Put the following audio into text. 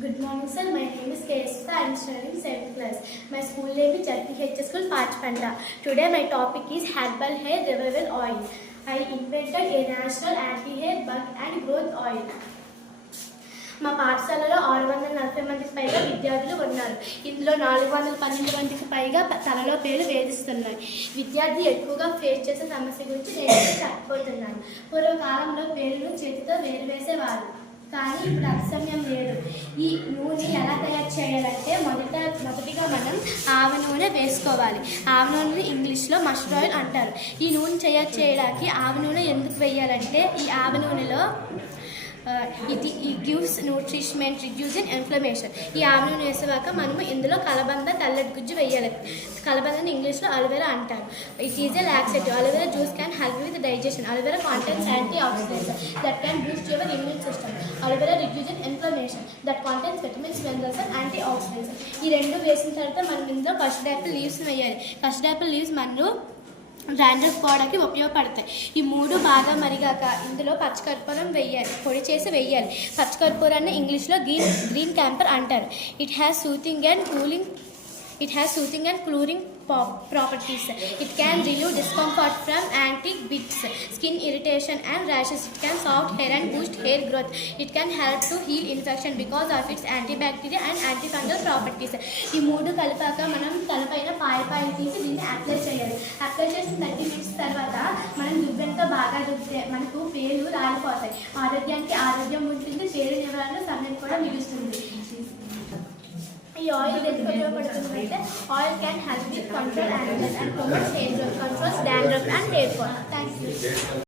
Good morning, sir. My name is Kesha. I am studying 7th class. My school name is JPH School, Pachpanda. Today my topic is herbal hair revival oil. I invented a national anti-hair bug and growth oil. మా పాఠశాలలో 640 మందికి పైగా విద్యార్థులు ఉన్నారు. ఇందులో 412 మందికి పైగా తలలో పేలు వేధిస్తున్నాయి. విద్యార్థి ఎక్కువగా ఫేస్ చేసే సమస్య గురించి నేను చెప్పబోతున్నాను. పూర్వకాలంలో పేలును చేతితో వేరువేసేవారు, కానీ ఇప్పుడు అసమయం లేదు. ఈ నూనె ఎలా తయారు చేయాలంటే మొదటిగా మనం ఆవ నూనె వేసుకోవాలి. ఆవ నూనెని ఇంగ్లీష్లో మస్టర్డ్ ఆయిల్ అంటారు. ఈ నూనె తయారు చేయడానికి ఆవ నూనె ఎందుకు వేయాలంటే ఈ ఆవ నూనెలో ఇది గివ్స్ న్యూట్రిషన్మెంట్ రిడ్యూసింగ్ ఇన్ఫ్లమేషన్. ఈ ఆవ నూనె వేసాక మనము ఇందులో కలబంద తెల్లటి గుజ్జు వేయాలి. కలబందని ఇంగ్లీష్లో అలోవెరా అంటారు. It is a laxative. Aloe vera juice can help with digestion. Aloe vera contains antioxidants that can boost your immune system. Aloe vera reducing inflammation that contains vitamins minerals and antioxidants. ఈ రెండు వేసిన తర్వాత మనం ఇందులో custard apple leaves వేయాలి. Custard apple leaves మనం dandruff పోవడానికి ఉపయోగపడతాయి. ఈ మూడు బాగా మరిగాక ఇందులో పచ్చకర్పూరం వేయాలి, పొడి చేసి వేయాలి. పచ్చకర్పూరాన్ని ఇంగ్లీష్లో గ్రీన్ క్యాంపర్ అంటారు. It has soothing and cooling properties. It can relieve discomfort from anti-bits, skin irritation and rashes. It can soft hair and boost hair growth. It can help to heal infection because of its antibacterial and antifungal properties. ఈ మూడు కలిపాక మనం తలపైన పాయలు తీసి దీన్ని apply చేయాలి. Apply చేసిన 30 minutes తర్వాత మనం దువ్వెనతో బాగా దువ్వితే మనకు పేలు రాలిపోతాయి. ఆరోగ్యానికి ఆరోగ్యం ఉంటుంది, పేరు నివారణ సమయం కూడా మిగులుతుంది. ఈ ఆయిల్ ఎందుకు ఉపయోగపడుతుందంటే oil can help with control animals and promotes hair growth, controls dandruff and hair fall. Thank you.